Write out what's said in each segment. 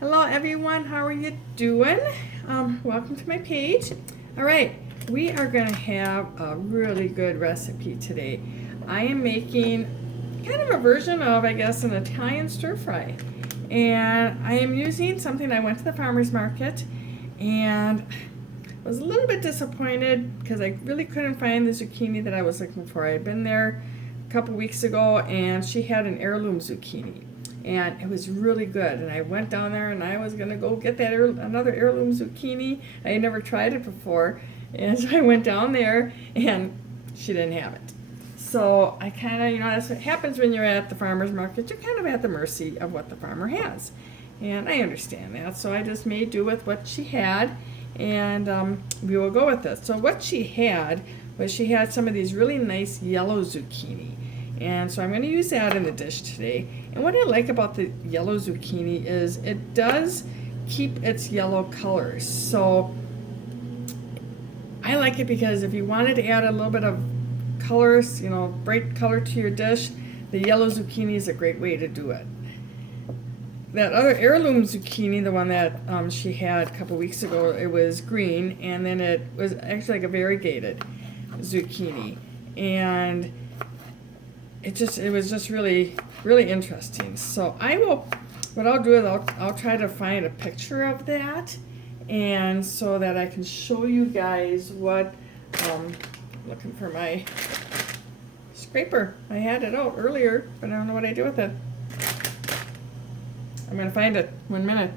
Hello everyone, how are you doing? Welcome to my page. All right, we are gonna have a really good recipe today. I am making kind of a version of, I guess, an Italian stir fry. And I am using something, I went to the farmer's market and was a little bit disappointed because I really couldn't find the zucchini that I was looking for. I had been there a couple weeks ago and she had an heirloom zucchini. And it was really good. And I went down there and I was gonna go get that another heirloom zucchini. I had never tried it before, and so I went down there and she didn't have it. So I kind of, that's what happens when you're at the farmer's market. You're kind of at the mercy of what the farmer has, and I understand that. So I just made do with what she had, and we will go with it. So what she had was she had some of these really nice yellow zucchini. And so I'm going to use that in the dish today. And what I like about the yellow zucchini is it does keep its yellow color. So I like it because if you wanted to add a little bit of colors, bright color to your dish, the yellow zucchini is a great way to do it. That other heirloom zucchini, the one that she had a couple weeks ago, it was green, and then it was actually like a variegated zucchini. And it was just really interesting. So what I'll do is I'll try to find a picture of that, and so that I can show you guys what, looking for my scraper. I had it out earlier, but I don't know what I do with it. I'm gonna find it, 1 minute.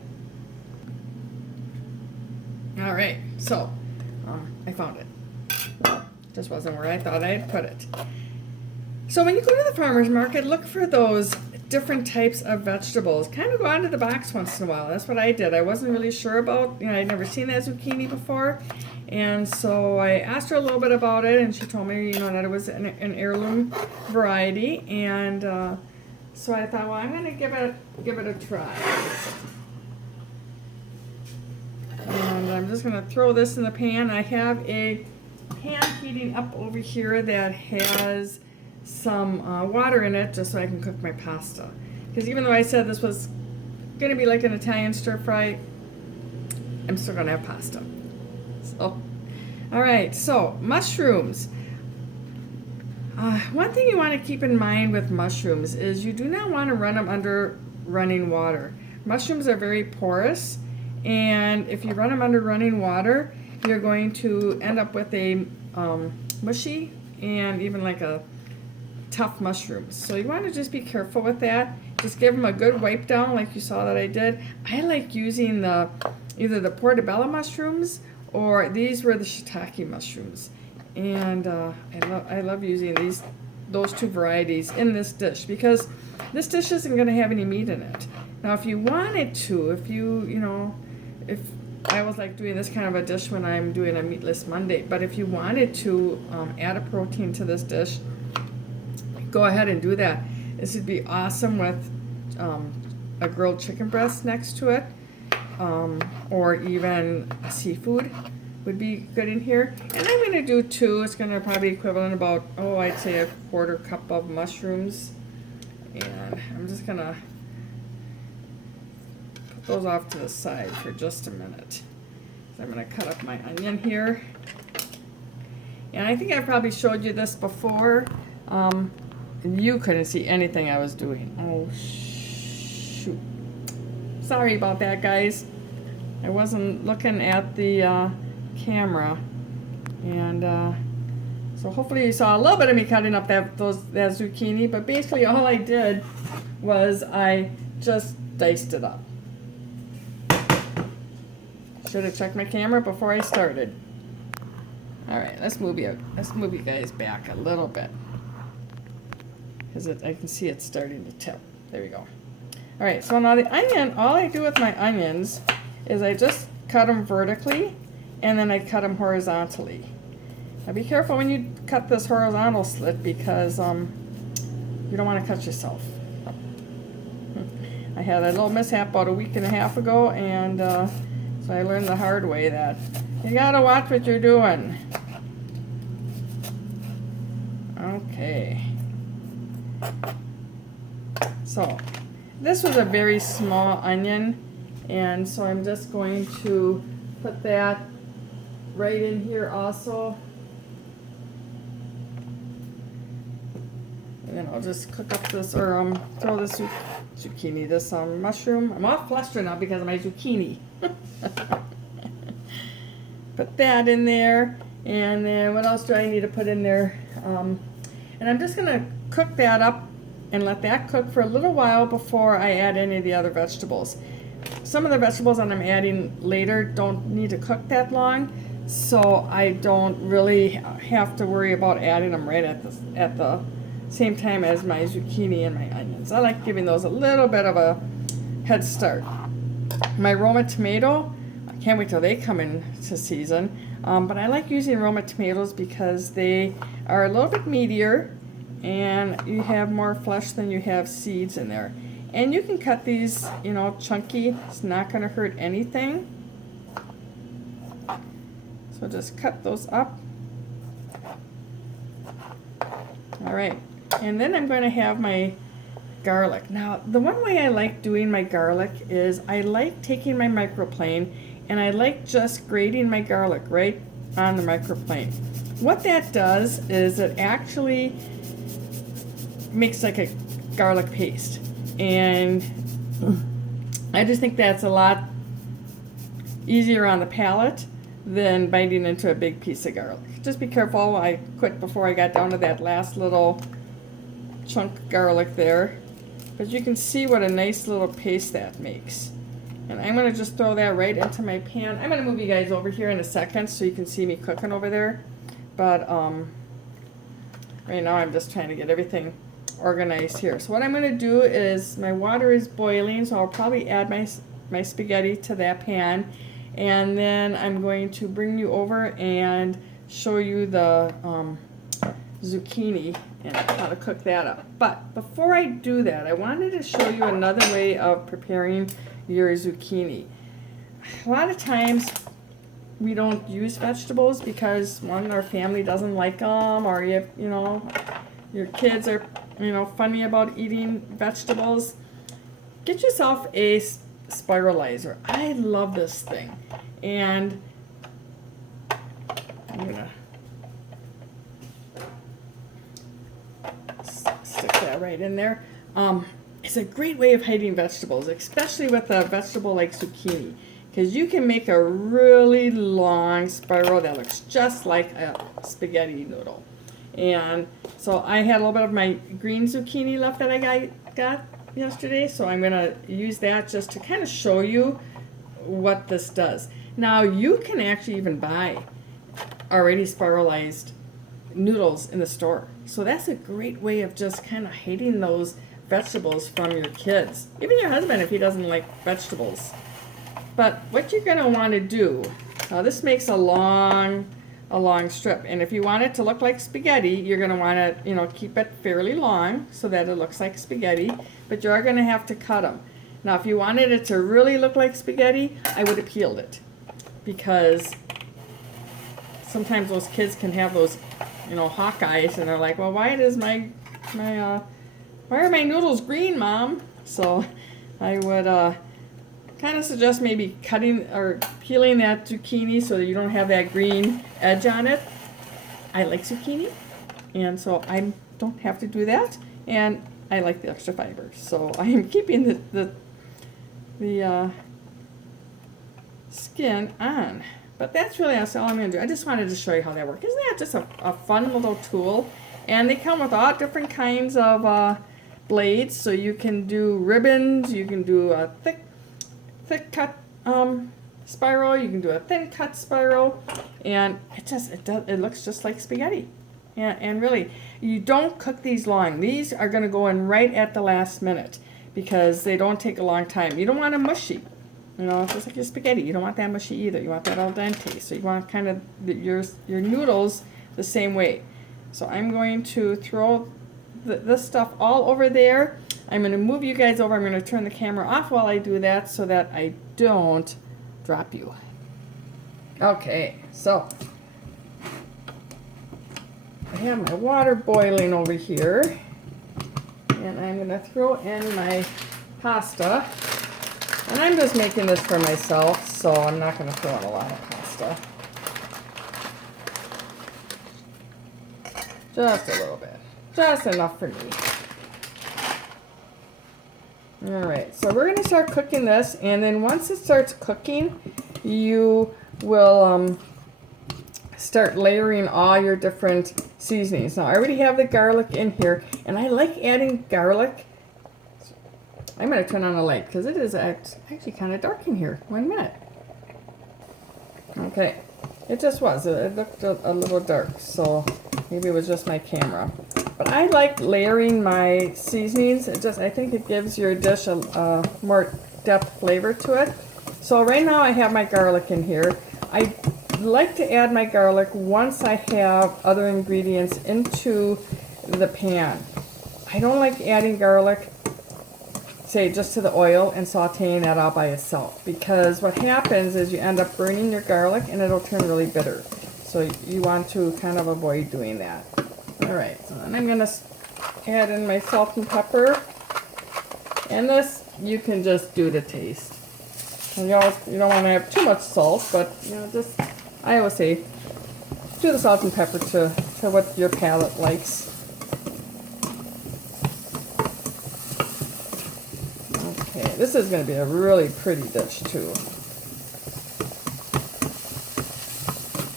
All right, so I found it. Just wasn't where I thought I'd put it. So when you go to the farmer's market, look for those different types of vegetables. Kind of go out of the box once in a while. That's what I did. I wasn't really sure about, I'd never seen that zucchini before. And so I asked her a little bit about it, and she told me, that it was an heirloom variety. And so I thought, well, I'm going to give it a try. And I'm just going to throw this in the pan. I have a pan heating up over here that has some water in it, just so I can cook my pasta. Because even though I said this was going to be like an Italian stir fry, I'm still going to have pasta. So, all right, so mushrooms. One thing you want to keep in mind with mushrooms is you do not want to run them under running water. Mushrooms are very porous, and if you run them under running water, you're going to end up with a mushy and even like a tough mushrooms. So you want to just be careful with that. Just give them a good wipe down like you saw that I did. I like using either the portobello mushrooms, or these were the shiitake mushrooms. And I love using those two varieties in this dish, because this dish isn't going to have any meat in it. Now if you wanted to, if I was like doing this kind of a dish when I'm doing a meatless Monday, but if you wanted to add a protein to this dish, go ahead and do that. This would be awesome with a grilled chicken breast next to it, or even seafood would be good in here. And I'm going to do two. It's going to probably equivalent about, I'd say a 1/4 cup of mushrooms. And I'm just going to put those off to the side for just a minute. So I'm going to cut up my onion here. And I think I probably showed you this before. You couldn't see anything I was doing. Oh, shoot. Sorry about that, guys. I wasn't looking at the camera. And so hopefully you saw a little bit of me cutting up that zucchini. But basically all I did was I just diced it up. Should have checked my camera before I started. All right, let's move you guys back a little bit, because I can see it's starting to tip. There we go. All right, so now the onion, all I do with my onions is I just cut them vertically, and then I cut them horizontally. Now be careful when you cut this horizontal slit, because you don't want to cut yourself. I had a little mishap about 1.5 weeks ago, and so I learned the hard way that you gotta watch what you're doing. Okay. So this was a very small onion, And so I'm just going to put that right in here also. And then I'll just cook up this, or throw this zucchini, this mushroom. I'm all flustered now because of my zucchini. Put that in there. And then what else do I need to put in there? And I'm just going to cook that up and let that cook for a little while before I add any of the other vegetables. Some of the vegetables that I'm adding later don't need to cook that long, so I don't really have to worry about adding them right at the same time as my zucchini and my onions. I like giving those a little bit of a head start. My Roma tomato, I can't wait till they come into season, but I like using Roma tomatoes because they are a little bit meatier and you have more flesh than you have seeds in there. And you can cut these, chunky. It's not going to hurt anything. So just cut those up. All right. And then I'm going to have my garlic. Now, the one way I like doing my garlic is I like taking my microplane and I like just grating my garlic right on the microplane. What that does is it actually makes like a garlic paste. And I just think that's a lot easier on the palate than biting into a big piece of garlic. Just be careful. I quit before I got down to that last little chunk of garlic there. But you can see what a nice little paste that makes. And I'm going to just throw that right into my pan. I'm going to move you guys over here in a second so you can see me cooking over there. But right now I'm just trying to get everything organized here. So what I'm going to do is my water is boiling, so I'll probably add my spaghetti to that pan, and then I'm going to bring you over and show you the zucchini and how to cook that up. But before I do that, I wanted to show you another way of preparing your zucchini. A lot of times we don't use vegetables because one, our family doesn't like them, or your kids are funny about eating vegetables. Get yourself a spiralizer. I love this thing. And I'm gonna stick that right in there. It's a great way of hiding vegetables, especially with a vegetable like zucchini, because you can make a really long spiral that looks just like a spaghetti noodle. And so I had a little bit of my green zucchini left that I got yesterday, so I'm going to use that just to kind of show you what this does. Now you can actually even buy already spiralized noodles in the store. So that's a great way of just kind of hiding those vegetables from your kids. Even your husband if he doesn't like vegetables. But what you're going to want to do, this makes a long strip, and if you want it to look like spaghetti, you're going to want to keep it fairly long so that it looks like spaghetti, but you are going to have to cut them. Now if you wanted it to really look like spaghetti, I would have peeled it, because sometimes those kids can have those hawk eyes and they're like, well, why are my noodles green, Mom? So I would kind of suggest maybe cutting or peeling that zucchini so that you don't have that green edge on it. I like zucchini, and so I don't have to do that, and I like the extra fiber. So I am keeping the skin on. But that's really all I'm going to do. I just wanted to show you how that works. Isn't that just a fun little tool? And they come with all different kinds of blades, so you can do ribbons, you can do a thick cut spiral, you can do a thin cut spiral, and it looks just like spaghetti. And really, you don't cook these long. These are going to go in right at the last minute because they don't take a long time. You don't want them mushy. Just like your spaghetti, you don't want that mushy either. You want that al dente. So you want kind of your noodles the same way. So I'm going to throw this stuff all over there. I'm going to move you guys over. I'm going to turn the camera off while I do that so that I don't drop you. Okay, so I have my water boiling over here, and I'm going to throw in my pasta. And I'm just making this for myself, so I'm not going to throw in a lot of pasta. Just a little bit. Just enough for me. Alright, so we're going to start cooking this, and then once it starts cooking, you will start layering all your different seasonings. Now, I already have the garlic in here, and I like adding garlic. I'm going to turn on the light because it is actually kind of dark in here. 1 minute. Okay, it just was. It looked a little dark, so maybe it was just my camera. But I like layering my seasonings. I think it gives your dish a more depth flavor to it. So right now I have my garlic in here. I like to add my garlic once I have other ingredients into the pan. I don't like adding garlic, say, just to the oil and sauteing that out by itself, because what happens is you end up burning your garlic and it'll turn really bitter. So you want to kind of avoid doing that. Alright, so then I'm going to add in my salt and pepper. And this, you can just do to taste. And you don't want to have too much salt, but just, I always say, do the salt and pepper to what your palate likes. Okay, this is going to be a really pretty dish too.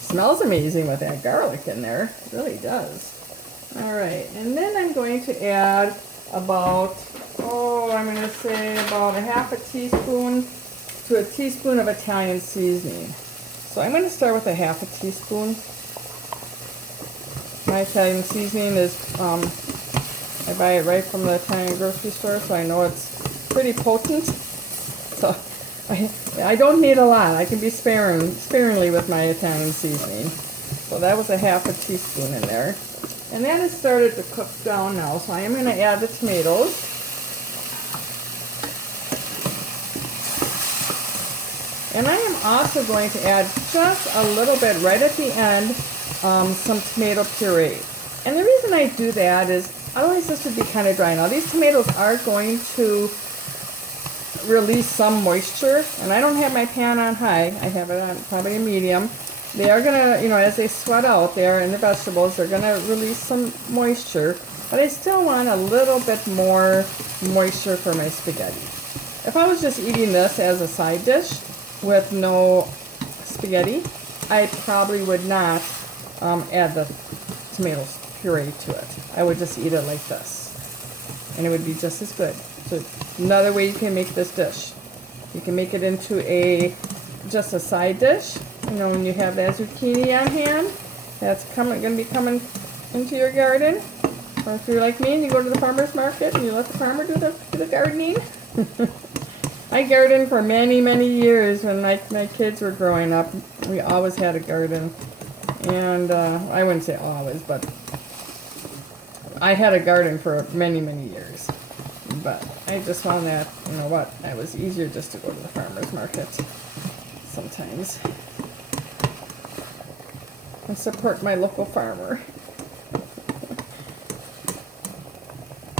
Smells amazing with that garlic in there. It really does. Alright, and then I'm going to add about, I'm going to say about a half a teaspoon to a teaspoon of Italian seasoning. So I'm going to start with a half a teaspoon. My Italian seasoning is, I buy it right from the Italian grocery store, so I know it's pretty potent. So I don't need a lot. I can be sparingly with my Italian seasoning. So that was a half a teaspoon in there. And that has started to cook down now, so I am going to add the tomatoes. And I am also going to add just a little bit right at the end, some tomato puree. And the reason I do that is, otherwise this would be kind of dry. Now these tomatoes are going to release some moisture, and I don't have my pan on high. I have it on probably a medium. They are going to, as they sweat out there in the vegetables, they're going to release some moisture, but I still want a little bit more moisture for my spaghetti. If I was just eating this as a side dish with no spaghetti, I probably would not add the tomato puree to it. I would just eat it like this, and it would be just as good. So another way you can make this dish, you can make it into just a side dish. When you have that zucchini on hand, that's going to be coming into your garden. Or if you're like me and you go to the farmer's market and you let the farmer do the gardening. I gardened for many, many years when my kids were growing up. We always had a garden. And I wouldn't say always, but I had a garden for many, many years. But I just found that, it was easier just to go to the farmer's market sometimes and support my local farmer.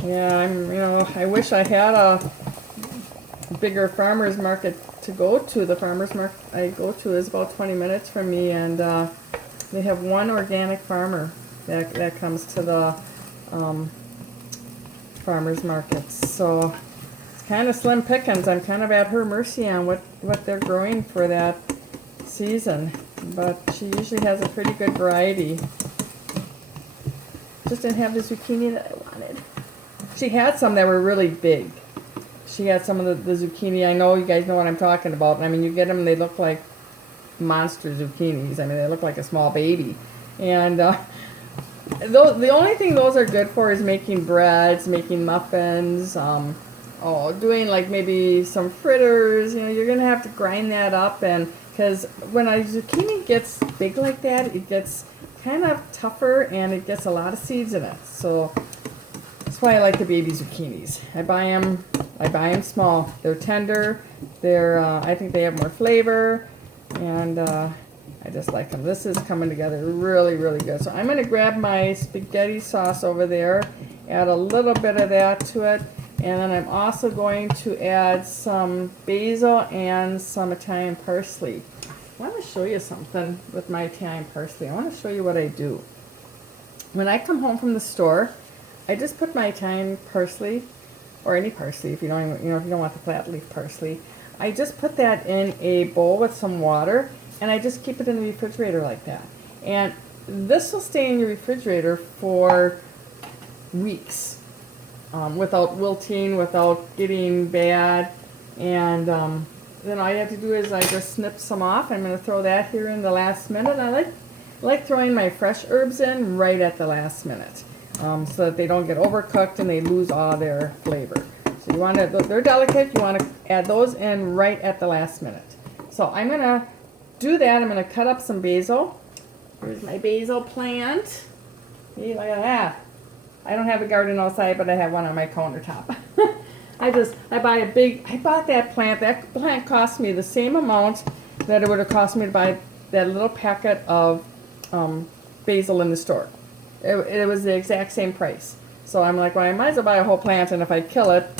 Yeah, I wish I had a bigger farmer's market to go to. The farmer's market I go to is about 20 minutes from me, and they have one organic farmer that comes to the farmer's markets. So it's kind of slim pickings. I'm kind of at her mercy on what they're growing for that season. But she usually has a pretty good variety. Just didn't have the zucchini that I wanted. She had some that were really big. She had some of the zucchini. I know you guys know what I'm talking about. I mean, you get them, they look like monster zucchinis. I mean, they look like a small baby. And the only thing those are good for is making breads, making muffins, doing like maybe some fritters. You're going to have to grind that up, and because when a zucchini gets big like that, it gets kind of tougher and it gets a lot of seeds in it. So that's why I like the baby zucchinis. I buy them small. They're tender. I think they have more flavor, and I just like them. This is coming together really, really good. So I'm going to grab my spaghetti sauce over there, add a little bit of that to it, And then I'm also going to add some basil and some Italian parsley. I want to show you something with my Italian parsley. I want to show you what I do. When I come home from the store, I just put my Italian parsley, or any parsley if you don't, if you don't want the flat leaf parsley, I just put that in a bowl with some water, and I just keep it in the refrigerator like that. And this will stay in your refrigerator for weeks without wilting, without getting bad. And then all you have to do is I just snip some off. I'm going to throw that here in the last minute. I like throwing my fresh herbs in right at the last minute so that they don't get overcooked and they lose all their flavor. So you want to, they're delicate, you want to add those in right at the last minute. So I'm going to do that. I'm going to cut up some basil. Here's my basil plant. See, look at that. I don't have a garden outside, but I have one on my countertop. I bought that plant. That plant cost me the same amount that it would have cost me to buy that little packet of basil in the store. It was the exact same price. So I'm like, well, I might as well buy a whole plant, and if I kill it,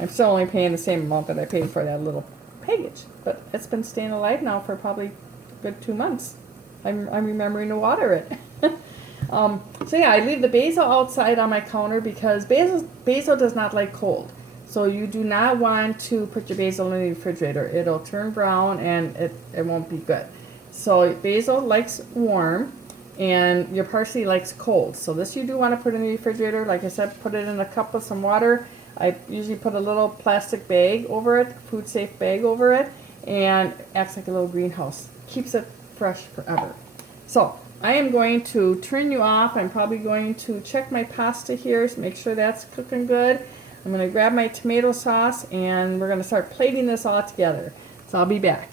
I'm still only paying the same amount that I paid for that little package. But it's been staying alive now for probably a good 2 months. I'm remembering to water it. So yeah, I leave the basil outside on my counter because basil does not like cold. So you do not want to put your basil in the refrigerator. It'll turn brown and it won't be good. So basil likes warm and your parsley likes cold. So this you do want to put in the refrigerator. Like I said, put it in a cup with some water. I usually put a little plastic bag over it, food safe bag over it, and it acts like a little greenhouse. Keeps it fresh forever. So I am going to turn you off. I'm probably going to check my pasta here to make sure that's cooking good. I'm going to grab my tomato sauce and we're going to start plating this all together. So I'll be back.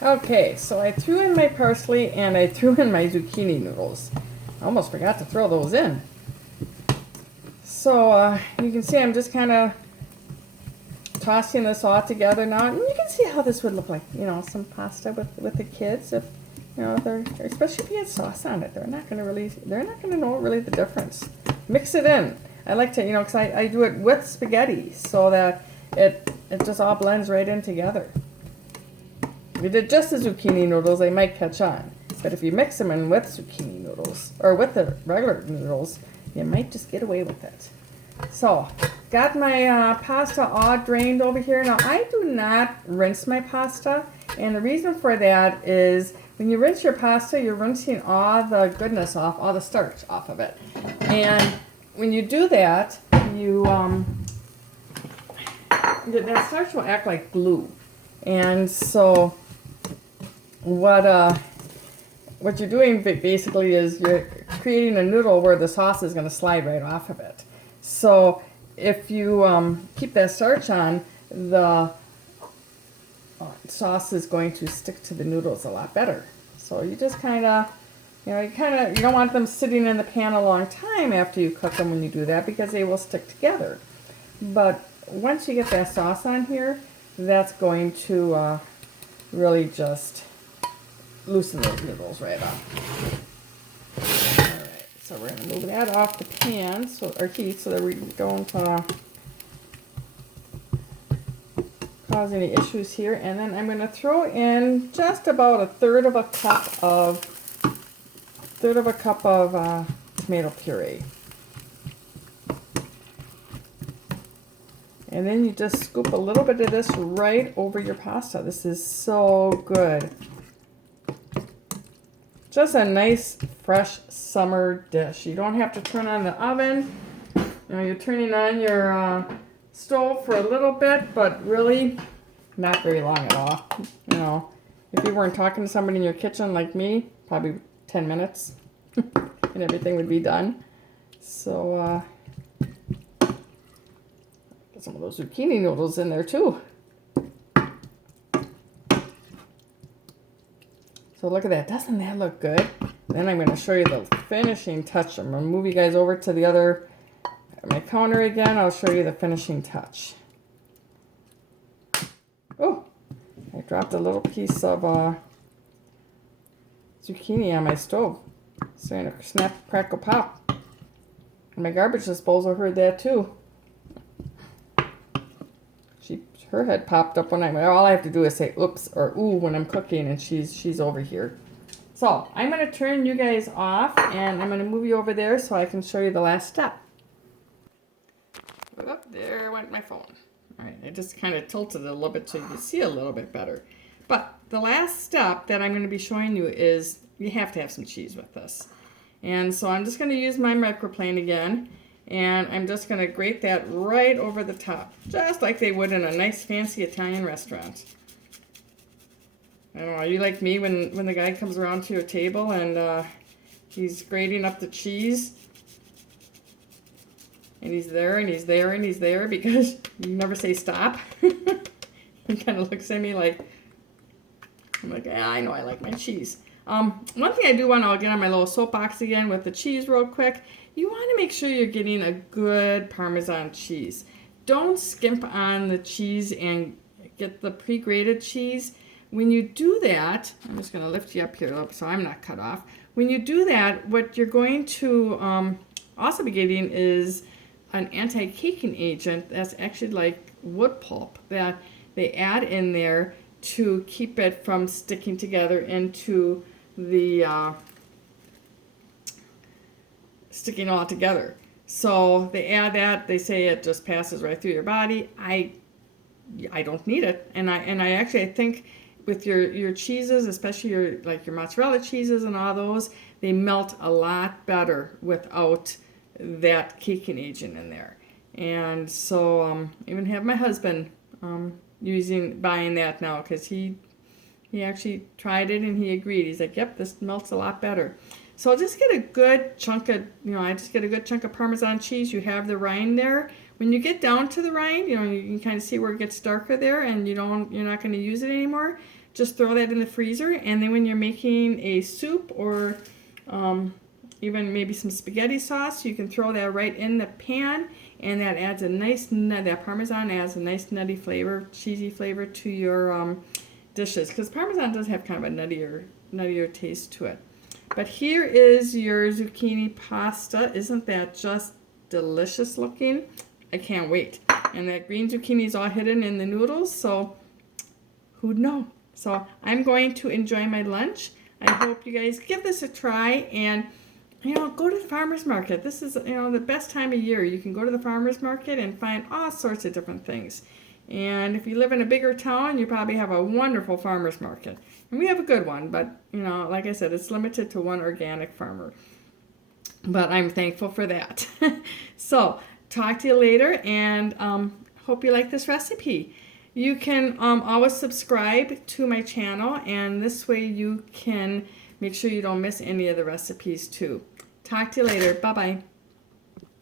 Okay, so I threw in my parsley and I threw in my zucchini noodles. I almost forgot to throw those in. So you can see I'm just kind of tossing this all together now. And you can see how this would look like, some pasta with the kids. If they're, especially if you had sauce on it, they're not going to know really the difference. Mix it in. I like to, because I do it with spaghetti so that it just all blends right in together. If you did just the zucchini noodles, they might catch on. But if you mix them in with zucchini noodles, or with the regular noodles, you might just get away with it. So, got my pasta all drained over here. Now, I do not rinse my pasta, and the reason for that is when you rinse your pasta, you're rinsing all the goodness off, all the starch off of it. And when you do that, that starch will act like glue. And so what you're doing basically is you're creating a noodle where the sauce is going to slide right off of it. So if you keep that starch on, the sauce is going to stick to the noodles a lot better. So you just kind of, you don't want them sitting in the pan a long time after you cook them when you do that because they will stick together. But once you get that sauce on here, that's going to really just loosen those noodles right up. Alright, so we're going to move that off the pan, or heat, so that we don't cause any issues here. And then I'm going to throw in just about a third of a cup of tomato puree. And then you just scoop a little bit of this right over your pasta. This is so good. Just a nice, fresh summer dish. You don't have to turn on the oven. You're turning on your stove for a little bit, but really not very long at all. If you weren't talking to somebody in your kitchen like me, probably 10 minutes and everything would be done. So, get some of those zucchini noodles in there too. So look at that. Doesn't that look good? Then I'm going to show you the finishing touch. I'm going to move you guys over to my counter again. I'll show you the finishing touch. Oh, I dropped a little piece of zucchini on my stove. Starting to snap, crackle, pop. And my garbage disposal heard that too. her head popped up when all I have to do is say oops or ooh when I'm cooking, and she's over here. So I'm going to turn you guys off, and I'm going to move you over there so I can show you the last step. Oh, there went my phone. All right, I just kind of tilted it a little bit so you can see a little bit better. But the last step that I'm going to be showing you is you have to have some cheese with this. And so I'm just going to use my microplane again, and I'm just going to grate that right over the top, just like they would in a nice fancy Italian restaurant. I don't know, are you like me when the guy comes around to your table and he's grating up the cheese? And he's there, and he's there, and he's there because you never say stop. He kind of looks at me like, I'm like, yeah, I know I like my cheese. One thing I do want to get on my little soapbox again with the cheese real quick, you want to make sure you're getting a good Parmesan cheese. Don't skimp on the cheese and get the pre-grated cheese. When you do that, I'm just going to lift you up here so I'm not cut off. When you do that, what you're going to also be getting is an anti-caking agent that's actually like wood pulp that they add in there to keep it from sticking together into the sticking all together. So they add that. They say it just passes right through your body. I don't need it, and I actually think with your cheeses, especially your mozzarella cheeses and all those, they melt a lot better without that caking agent in there. And so even have my husband buying that now, because he actually tried it and he agreed. He's like, yep, this melts a lot better. So just get a good chunk of, I just get a good chunk of Parmesan cheese. You have the rind there. When you get down to the rind, you can kind of see where it gets darker there, and you're not going to use it anymore. Just throw that in the freezer, and then when you're making a soup or even maybe some spaghetti sauce, you can throw that right in the pan, and that adds a nice that Parmesan adds a nice nutty flavor, cheesy flavor to your dishes, because Parmesan does have kind of a nuttier taste to it. But here is your zucchini pasta. Isn't that just delicious looking? I can't wait. And that green zucchini is all hidden in the noodles, so who'd know? So I'm going to enjoy my lunch. I hope you guys give this a try, and go to the farmer's market. This is the best time of year. You can go to the farmer's market and find all sorts of different things. And if you live in a bigger town, you probably have a wonderful farmer's market. And we have a good one, but like I said, it's limited to one organic farmer. But I'm thankful for that. So talk to you later, and hope you like this recipe. You can always subscribe to my channel, and this way you can make sure you don't miss any of the recipes too. Talk to you later. Bye-bye.